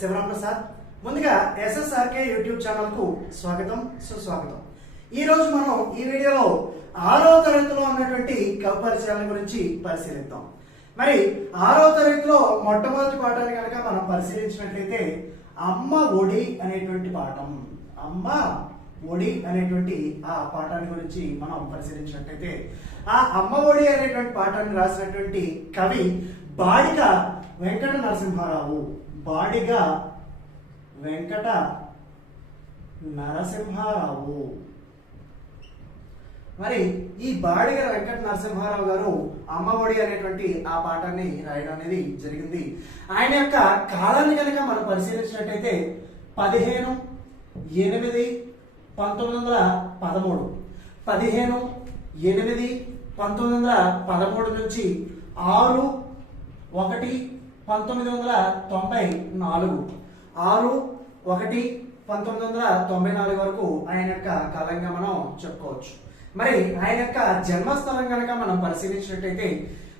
శివరాం ప్రసాద్. ముందుగా SSRK YouTube channel కు స్వాగతం, సుస్వాగతం. ఈ రోజు మనం ఈ వీడియోలో 6వ తరగతిలో ఉన్నటువంటి కవి పరిచయాల గురించి పరిశీలిద్దాం. మరి 6వ తరగతిలో మొట్టమొదటి పాఠాన్ని కనుక మనం పరిశీలించినట్లయితే అమ్మ ఒడి అనేటువంటి పాఠం, అమ్మ ఒడి అనేటువంటి ఆ పాఠాన్ని గురించి మనం పరిశీలించినట్లయితే ఆ అమ్మ ఒడి అనేటువంటి పాఠాన్ని రాసినటువంటి కవి బాడిగ వెంకట నరసింహారావు. బాడిగ వెంకట నరసింహారావు. మరి ఈ బాడిగ వెంకట నరసింహారావు గారు అమ్మ ఒడి అనేటువంటి ఆ పాఠాన్ని రాయడం అనేది జరిగింది. ఆయన యొక్క కాలాన్ని కనుక మనం పరిశీలించినట్టయితే 15/8/1913, 15/8/1913 నుంచి 6/1/1994, 6/1/1994 వరకు ఆయన యొక్క కాలంగా మనం చెప్పుకోవచ్చు. మరి ఆయన యొక్క జన్మస్థలం కనుక మనం పరిశీలించినట్టయితే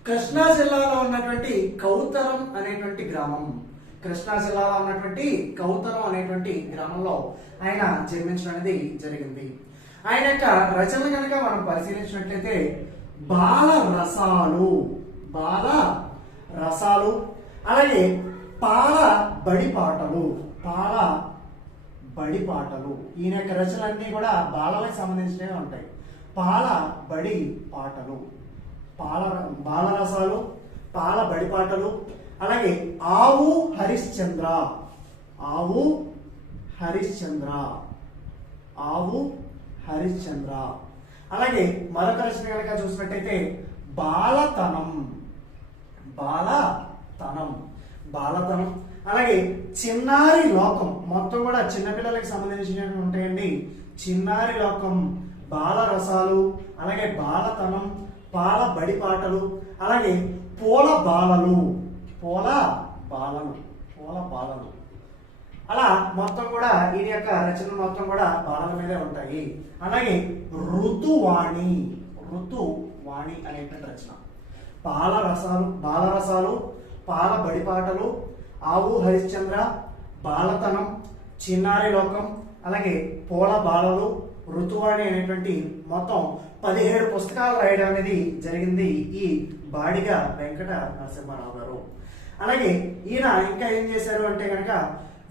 కృష్ణా జిల్లాలో ఉన్నటువంటి కౌతరం అనేటువంటి గ్రామం, కృష్ణా జిల్లాలో ఉన్నటువంటి కౌతరం అనేటువంటి గ్రామంలో ఆయన జన్మించడం అనేది జరిగింది. ఆయన యొక్క రచనలు కనుక మనం పరిశీలించినట్లయితే బాల రసాలు, అలాగే పాల బడి పాటలు. ఈయన యొక్క రచనలన్నీ కూడా బాలలకు సంబంధించినవి ఉంటాయి. పాల బడి పాటలు, బాలరసాలు, పాల బడి పాటలు, అలాగే ఆవు హరిశ్చంద్ర, అలాగే మరొక రచన కనుక చూసినట్టయితే బాలతనం, అలాగే చిన్నారి లోకం. మొత్తం కూడా చిన్నపిల్లలకి సంబంధించినవి ఉంటాయండి. చిన్నారి లోకం, బాలరసాలు, అలాగే బాలతనం, పాల బడి పాటలు, అలాగే పూల బాలలు. అలా మొత్తం కూడా ఈయన యొక్క రచనలు మొత్తం కూడా బాలల మీదే ఉంటాయి. అలాగే ఋతువాణి అనేటువంటి రచన. బాలరసాలు, పాల బడి పాటలు, ఆవు హరిశ్చంద్ర, బాలతనం, చిన్నారి లోకం, అలాగే పూల బాలలు, ఋతువాణి అనేటువంటి మొత్తం 17 పుస్తకాలు రాయడం అనేది జరిగింది ఈ బాడిగ వెంకట నరసింహారావు గారు. అలాగే ఈయన ఇంకా ఏం చేశారు అంటే కనుక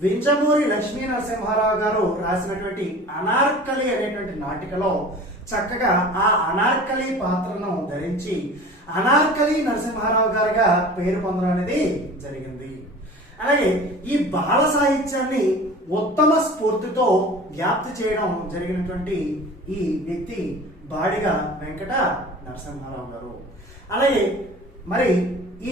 వింజమూరి లక్ష్మీ నరసింహారావు గారు రాసినటువంటి అనార్కలి అనేటువంటి నాటికలో చక్కగా ఆ అనార్కలి పాత్రను ధరించి అనార్కలి నరసింహారావు గారుగా పేరు పొందడం అనేది జరిగింది. అలాగే ఈ బాల సాహిత్యాన్ని ఉత్తమ స్ఫూర్తితో వ్యాప్తి చేయడం జరిగినటువంటి ఈ వ్యక్తి బాడిగ వెంకట నరసింహారావు గారు. అలాగే మరి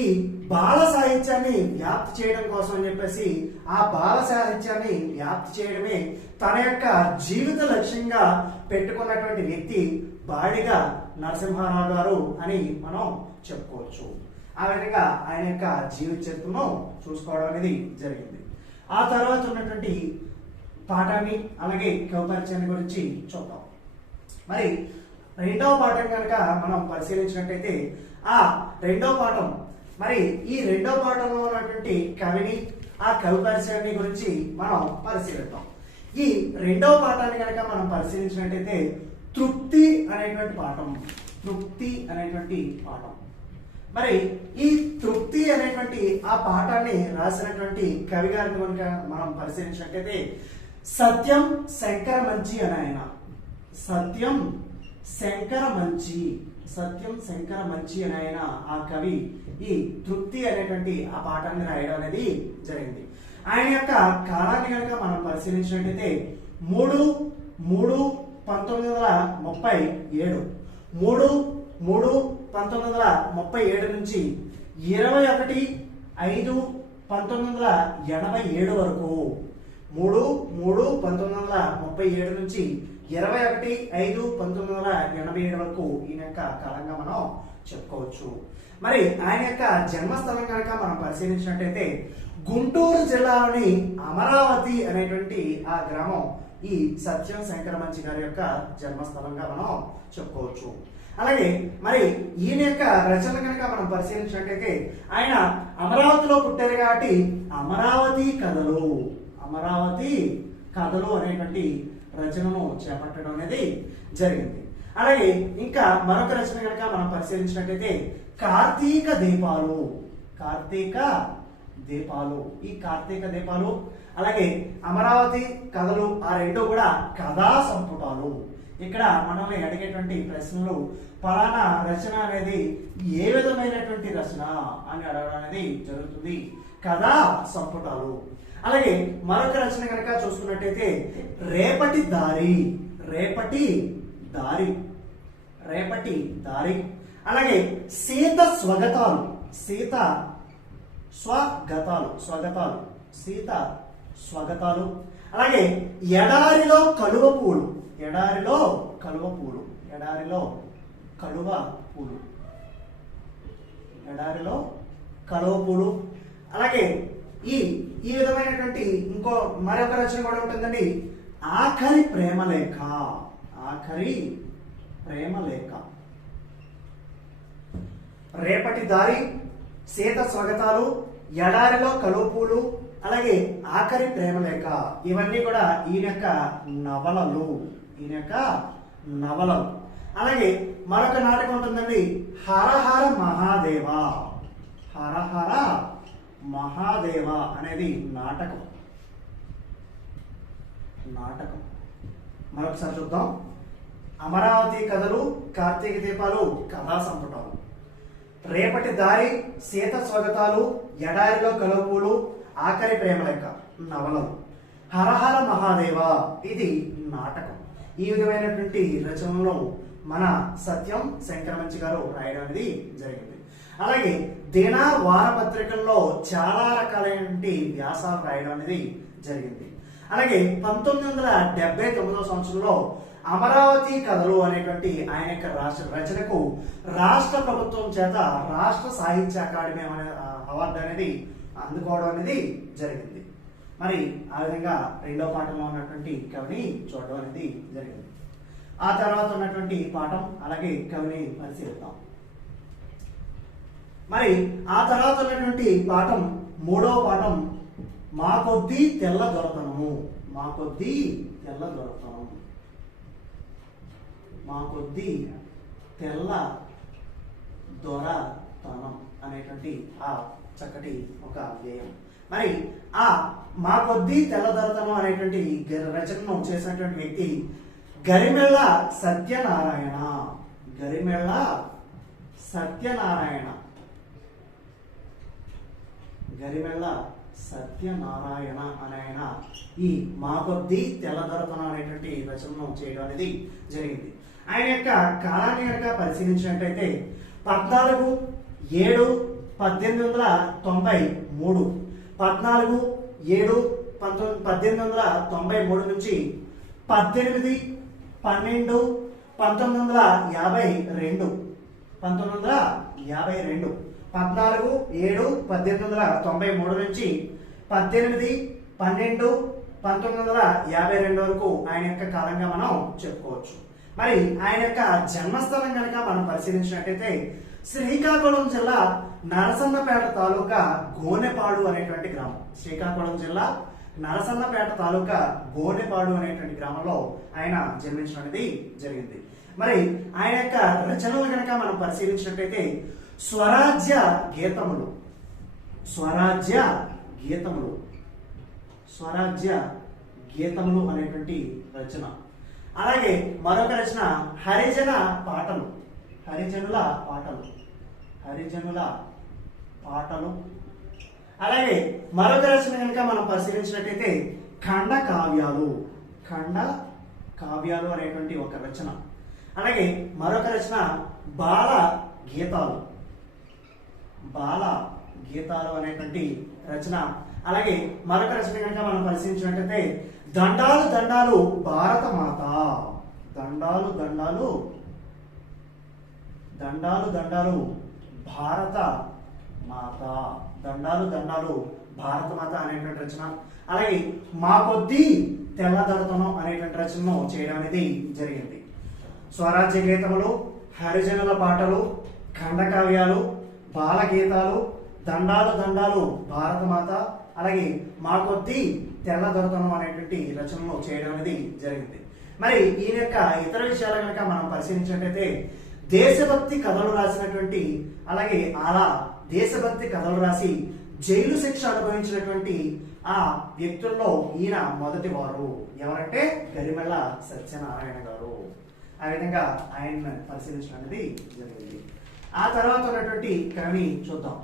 ఈ బాల సాహిత్యాన్ని వ్యాప్తి చేయడం కోసం అని చెప్పేసి ఆ బాల సాహిత్యాన్ని వ్యాప్తి చేయడమే తన యొక్క జీవిత లక్ష్యంగా పెట్టుకున్నటువంటి వ్యక్తి బాడిగ నరసింహారావు గారు అని మనం చెప్పుకోవచ్చు. ఆ విధంగా ఆయన యొక్క జీవిత చరిత్రను చూసుకోవడం అనేది జరిగింది. ఆ తర్వాత ఉన్నటువంటి పాఠాన్ని అలాగే కవి పరిచయాన్ని గురించి చూద్దాం. మరి రెండవ పాఠం కనుక మనం పరిశీలించినట్టయితే ఆ రెండవ పాఠం, మరి ఈ రెండవ పాఠంలో ఉన్నటువంటి కవిని ఆ కవి పరిచయాన్ని గురించి మనం పరిశీలిద్దాం. ఈ రెండవ పాఠాన్ని కనుక మనం పరిశీలించినట్టయితే తృప్తి అనేటువంటి పాఠం. మరి ఈ తృప్తి అనేటువంటి ఆ పాఠాన్ని రాసినటువంటి కవి గారిని కనుక మనం పరిశీలించినట్టయితే సత్యం శంకరమంచి అని ఆయన, సత్యం శంకరమంచి అని ఆయన ఆ కవి ఈ తృప్తి అనేటువంటి ఆ పాఠాన్ని రాయడం అనేది జరిగింది. ఆయన యొక్క కాలాన్ని కనుక మనం పరిశీలించినట్టయితే 3/3/1937, 3/3/1937 నుంచి 21/5/1987 వరకు, 3/3/1937 నుంచి 21/5/1987 వరకు ఈయన యొక్క కాలంగా మనం చెప్పుకోవచ్చు. మరి ఆయన యొక్క జన్మస్థలం కనుక మనం పరిశీలించినట్టయితే గుంటూరు జిల్లాలోని అమరావతి అనేటువంటి ఆ గ్రామం ఈ సత్యం శంకరమంచి గారి యొక్క జన్మస్థలంగా మనం చెప్పుకోవచ్చు. అలాగే మరి ఈయన యొక్క రచన కనుక మనం పరిశీలించినట్లయితే ఆయన అమరావతిలో పుట్టారు కాబట్టి అమరావతి కథలు అనేటువంటి రచనను చేపట్టడం అనేది జరిగింది. అలాగే ఇంకా మరొక రచన కనుక మనం పరిశీలించినట్లయితే కార్తీక దీపాలు. ఈ కార్తీక దీపాలు అలాగే అమరావతి కథలు ఆ రెండు కూడా కథా సంపుటాలు. ఇక్కడ మనల్ని అడిగేటువంటి ప్రశ్నలు పలానా రచన అనేది ఏ విధమైనటువంటి రచన అని అడగడం అనేది జరుగుతుంది. కథా సంపుటాలు. అలాగే మరొక రచన కనుక చూసుకున్నట్టయితే రేపటి దారి. అలాగే సీత స్వగతాలు. అలాగే ఎడారిలో కలువ పూలు. అలాగే ఈ విధమైనటువంటి ఇంకో మరొక రచన కూడా ఉంటుందండి. ఆఖరి ప్రేమలేఖ. రేపటి దారి, సీత స్వగతాలు, ఎడారిలో కలువ పూలు, అలాగే ఆఖరి ప్రేమలేఖ. ఇవన్నీ కూడా ఈయన యొక్క నవలలు. అలాగే మరొక నాటకం ఉంటుందండి హరహర మహాదేవ అనేది నాటకం. మరొకసారి చూద్దాం. అమరావతి కథలు, కార్తీక దీపాలు కథా సంపుటాలు, రేపటి దారి, సీత స్వగతాలు, ఎడారిలో కలువ పూలు, ఆఖరి ప్రేమలేఖ నవలలు, హరహర మహాదేవ ఇది నాటకం. ఈ విధమైనటువంటి రచనలో మన సత్యం శంకరమంచి గారు రాయడం అనేది జరిగింది. అలాగే దిన వారపత్రికల్లో చాలా రకాలైనటువంటి వ్యాసాలు రాయడం అనేది జరిగింది. అలాగే 1979 సంవత్సరంలో అమరావతి కథలు అనేటువంటి ఆయన యొక్క రచనకు రాష్ట్ర ప్రభుత్వం చేత రాష్ట్ర సాహిత్య అకాడమీ అవార్డు అనేది అందుకోవడం అనేది జరిగింది. మరి ఆ విధంగా రెండో పాఠంలో ఉన్నటువంటి కవిని చూడడం అనేది జరిగింది. ఆ తర్వాత ఉన్నటువంటి పాఠం అలాగే కవిని పరిశీలిద్దాం. మరి ఆ తర్వాత ఉన్నటువంటి పాఠం మూడవ పాఠం మా కొద్దీ తెల్ల దొరతనము అనేటువంటి ఆ చక్కటి ఒక వ్యయం. మరి ఆ మా కొద్దీ తెల్ల దొరతనం అనేటువంటి రచనను చేసినటువంటి వ్యక్తి గరిమెళ్ళ సత్యనారాయణ అనే ఆయన ఈ మా కొద్దీ తెల్లదొరతనం అనేటువంటి రచనను చేయడం అనేది జరిగింది. ఆయన యొక్క కాలాన్ని కనుక పరిశీలించినట్టయితే 14/7/1893 14/7/1893 నుంచి 18/12/1952 14/7/1893 నుంచి 18/12/1952 వరకు ఆయన యొక్క కాలంగా మనం చెప్పుకోవచ్చు. మరి ఆయన యొక్క జన్మస్థలం కనుక మనం పరిశీలించినట్టయితే శ్రీకాకుళం జిల్లా నరసన్నపేట తాలూకా గోనెపాడు అనేటువంటి గ్రామం. శ్రీకాకుళం జిల్లా నరసన్నపేట తాలూకా గోనెపాడు అనేటువంటి గ్రామంలో ఆయన జన్మించడం జరిగింది. మరి ఆయన యొక్క రచనలు కనుక మనం పరిశీలించినట్టయితే స్వరాజ్య గీతములు అనేటువంటి రచన. అలాగే మరొక రచన హరిజనుల పాటలు. అలాగే మరొక రచన కనుక మనం పరిశీలించినట్టయితే ఖండ కావ్యాలు అనేటువంటి ఒక రచన. అలాగే మరొక రచన బాల గీతాలు అనేటువంటి రచన. అలాగే మరొక రచన కనుక మనం పరిశీలించినట్టయితే దండాలు భారత మాత అనేటువంటి రచన. అలాగే మా కొద్దీ తెల్లదొరతనం అనేటువంటి రచనను చేయడం అనేది జరిగింది. స్వరాజ్య గీతములు, హరిజనుల పాటలు, ఖండకావ్యాలు, బాలగీతాలు, దండాలు దండాలు భారతమాత, అలాగే మా కొద్దీ తెల్ల దొరతనం అనేటువంటి రచనలు చేయడం అనేది జరిగింది. మరి ఈయన యొక్క ఇతర విషయాలు కనుక మనం పరిశీలించినట్లయితే దేశభక్తి కథలు రాసినటువంటి, అలాగే అలా దేశభక్తి కథలు రాసి జైలు శిక్ష అనుభవించినటువంటి ఆ వ్యక్తుల్లో ఈయన మొదటి వారు. ఎవరంటే గరిమెళ్ళ సత్యనారాయణ గారు. ఆ విధంగా ఆయన పరిశీలించడం అనేది జరిగింది. ఆ తర్వాత ఉన్నటువంటి కవి చూద్దాం.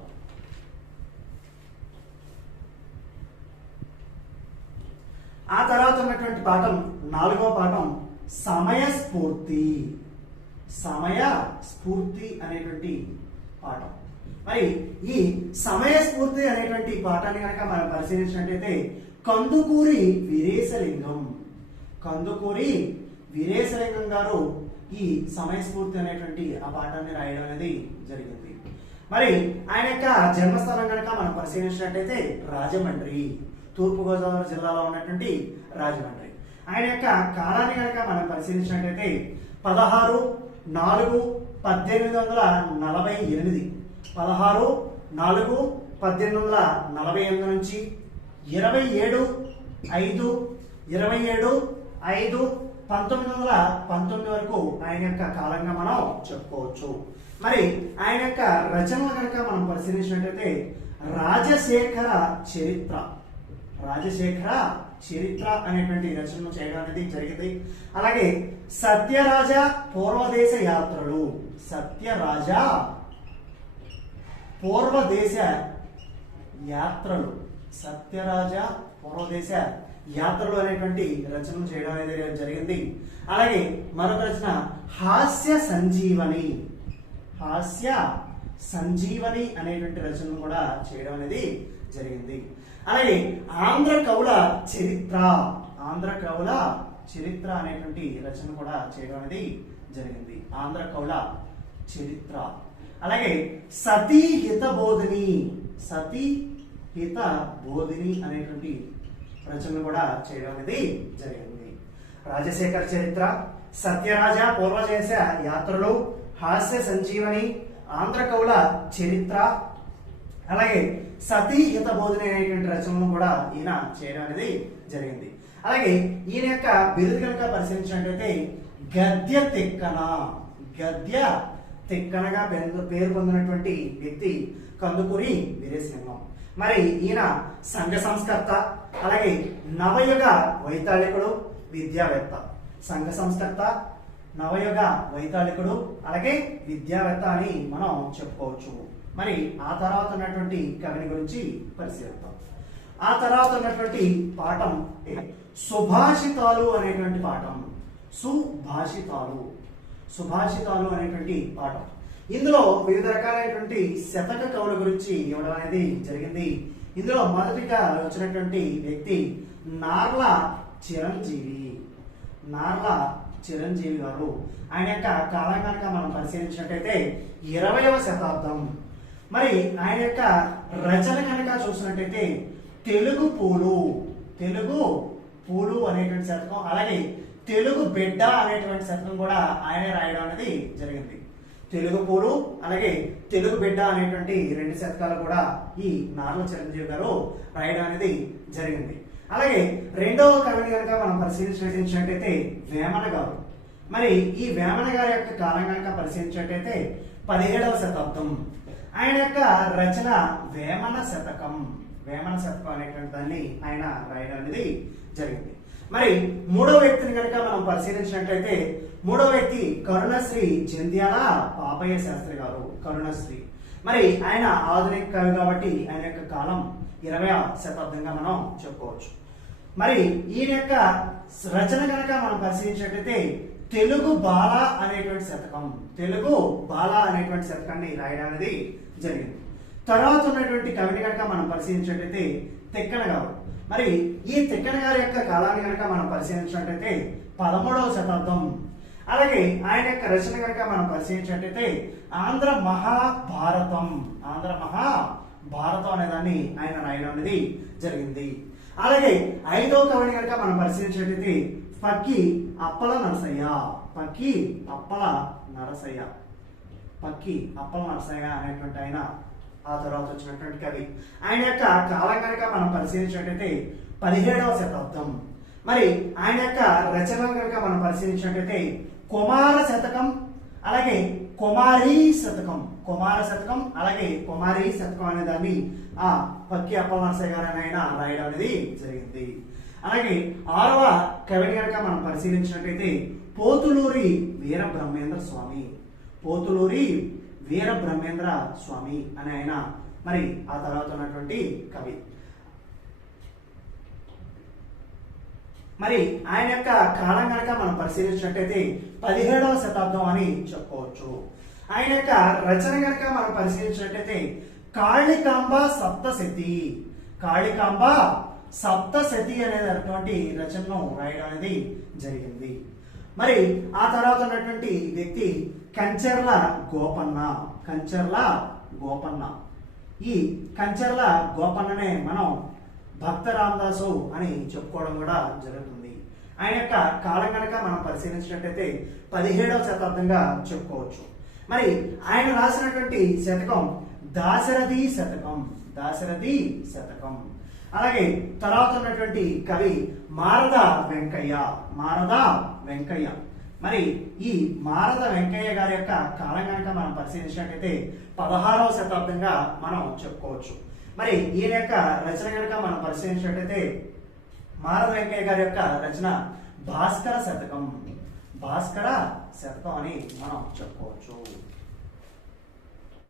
ఆ తర్వాత ఉన్నటువంటి పాఠం 4వ పాఠం సమయస్ఫూర్తి. సమయస్ఫూర్తి అనేటువంటి పాఠం. మరి ఈ సమయస్ఫూర్తి అనేటువంటి పాఠాన్ని కనుక మనం పరిశీలించినట్లయితే కందుకూరి వీరేశలింగం గారు ఈ సమయస్ఫూర్తి అనేటువంటి ఆ పాఠాన్ని రాయడం అనేది జరిగింది. మరి ఆయన యొక్క జన్మస్థలం కనుక మనం పరిశీలించినట్లయితే రాజమండ్రి, తూర్పుగోదావరి జిల్లాలో ఉన్నటువంటి రాజమండ్రి. ఆయన యొక్క కాలాన్ని కనుక మనం పరిశీలించినట్లయితే 16/4/1848 16/4/1848 నుంచి 27/5/1919 వరకు ఆయన యొక్క కాలంగా మనం చెప్పుకోవచ్చు. మరి ఆయన యొక్క రచనలు కనుక మనం పరిశీలించినట్లయితే రాజశేఖర చరిత్ర అనేటువంటి రచనను చేయడం అనేది జరిగింది. అలాగే సత్యరాజ పూర్వదేశ యాత్రలు అనేటువంటి రచనలు చేయడం అనేది జరిగింది. అలాగే మరొక రచన హాస్య సంజీవని అనేటువంటి రచనను కూడా చేయడం అనేది జరిగింది. అలాగే ఆంధ్ర కవుల చరిత్ర అనేటువంటి రచన కూడా చేయడం అనేది జరిగింది. ఆంధ్ర కవుల చరిత్ర. అలాగే సతీహిత బోధిని అనేటువంటి రచనలు కూడా చేయడం అనేది జరిగింది. రాజశేఖర చరిత్ర, సత్యరాజ పూర్వదేశ యాత్రలు, హాస్య సంజీవని, ఆంధ్ర కవుల చరిత్ర, అలాగే సతీహిత బోధిని అనేటువంటి రచనలను కూడా ఈయన చేయడం అనేది జరిగింది. అలాగే ఈయన యొక్క బిరుదు కనుక పరిశీలించినట్లయితే గద్య తిక్కనగా పేరు పొందినటువంటి వ్యక్తి కందుకూరి వీరేశలింగం. మరి ఈయన సంఘ సంస్కర్త, అలాగే నవయుగ వైతాళికుడు, విద్యావేత్త. సంఘ సంస్కర్త, నవయుగ వైతాళికుడు, అలాగే విద్యావేత్త అని మనం చెప్పుకోవచ్చు. మరి ఆ తర్వాత ఉన్నటువంటి కవిని గురించి పరిశీలిద్దాం. ఆ తర్వాత ఉన్నటువంటి పాఠం సుభాషితాలు అనేటువంటి పాఠం. సుభాషితాలు అనేటువంటి పాఠం. ఇందులో వివిధ రకాలైనటువంటి శతక కవుల గురించి ఇవ్వడం అనేది జరిగింది. ఇందులో మొదటిగా వచ్చినటువంటి వ్యక్తి నార్ల చిరంజీవి గారు. ఆయన యొక్క కాలం కనుక మనం పరిశీలించినట్టయితే 20వ శతాబ్దం. మరి ఆయన యొక్క రచన కనుక చూసినట్టయితే తెలుగు పూలు అనేటువంటి శతకం, అలాగే తెలుగు బిడ్డ అనేటువంటి శతకం కూడా ఆయనే రాయడం అనేది జరిగింది. తెలుగు పూలు, అలాగే తెలుగు బిడ్డ అనేటువంటి 2 శతకాలు కూడా ఈ నార్ల చిరంజీవి గారు రాయడం అనేది జరిగింది. అలాగే రెండవ కవిని కనుక మనం పరిశీలించినట్టయితే వేమన గారు. మరి ఈ వేమన గారి యొక్క కాలం కనుక పరిశీలించినట్టయితే 17వ శతాబ్దం. ఆయన యొక్క రచన వేమన శతకం అనేటువంటి దాన్ని ఆయన రాయడం అనేది జరిగింది. మరి మూడవ వ్యక్తిని కనుక మనం పరిశీలించినట్లయితే మూడవ వ్యక్తి కరుణశ్రీ జంధ్యాల పాపయ్య శాస్త్రి గారు. కరుణశ్రీ మరి ఆయన ఆధునిక కవి కాబట్టి ఆయన యొక్క కాలం 20వ శతాబ్దంగా మనం చెప్పుకోవచ్చు. మరి ఈయన యొక్క రచన కనుక మనం పరిశీలించినట్లయితే తెలుగు బాల అనేటువంటి శతకాన్ని రాయడం అనేది జరిగింది. తర్వాత ఉన్నటువంటి కవిని కనుక మనం పరిశీలించినట్లయితే తిక్కన గారు. మరి ఈ తిక్కన గారి యొక్క కాలాన్ని కనుక మనం పరిశీలించినట్లయితే 13వ శతాబ్దం. అలాగే ఆయన యొక్క రచన కనుక మనం పరిశీలించినట్లయితే ఆంధ్ర మహాభారతం అనే దాన్ని ఆయన రాయడం అనేది జరిగింది. అలాగే 5వ కవిని కనుక మనం పరిశీలించినట్లయితే పక్కి అప్పల నరసయ్య. పక్కి అప్పల నరసయ్య అనేటువంటి ఆయన ఆ తర్వాత వచ్చినటువంటి కవి. ఆయన యొక్క కాలం కనుక మనం పరిశీలించినట్టయితే 17వ శతాబ్దం. మరి ఆయన యొక్క రచనలు కనుక మనం పరిశీలించినట్టయితే కుమార శతకం, అలాగే కుమారీ శతకం, కుమార శతకం అలాగే కుమారీ శతకం అనే దాన్ని ఆ పక్కి అప్పల నరసయ్య గారు ఆయన రాయడం అనేది జరిగింది. అలాగే 6వ కవిని కనుక మనం పరిశీలించినట్టయితే పోతులూరి వీరబ్రహ్మేంద్ర స్వామి, పోతులూరి వీరబ్రహ్మేంద్ర స్వామి అనే ఆయన మరి ఆ తర్వాత ఉన్నటువంటి కవి. మరి ఆయన యొక్క కాలం కనుక మనం పరిశీలించినట్టయితే 17వ శతాబ్దం అని చెప్పుకోవచ్చు. ఆయన యొక్క రచన కనుక మనం పరిశీలించినట్టయితే కాళికాంబ సప్తశతి, కాళికాంబ సప్తశతి అనేటువంటి రచనను రాయడం అనేది జరిగింది. మరి ఆ తర్వాత ఉన్నటువంటి వ్యక్తి కంచెర్ల గోపన్న, కంచెర్ల గోపన్న. ఈ కంచెర్ల గోపన్ననే మనం భక్త రామదాసు అని చెప్పుకోవడం కూడా జరుగుతుంది. ఆయన యొక్క కాలం కనుక మనం పరిశీలించినట్టయితే 17వ శతాబ్దంగా చెప్పుకోవచ్చు. మరి ఆయన రాసినటువంటి శతకం దాశరథి శతకం, దాశరథి శతకం. అలాగే తర్వాత ఉన్నటువంటి కవి మారద వెంకయ్య, మారద వెంకయ్య. మరి ఈ మారద వెంకయ్య గారి యొక్క కాలం కనుక మనం పరిశీలించినట్టయితే 16వ శతాబ్దంగా మనం చెప్పుకోవచ్చు. మరి ఈయన యొక్క రచన కనుక మనం పరిశీలించినట్టయితే మారద వెంకయ్య గారి యొక్క రచన భాస్కర శతకం, భాస్కర శతకం అని మనం చెప్పుకోవచ్చు.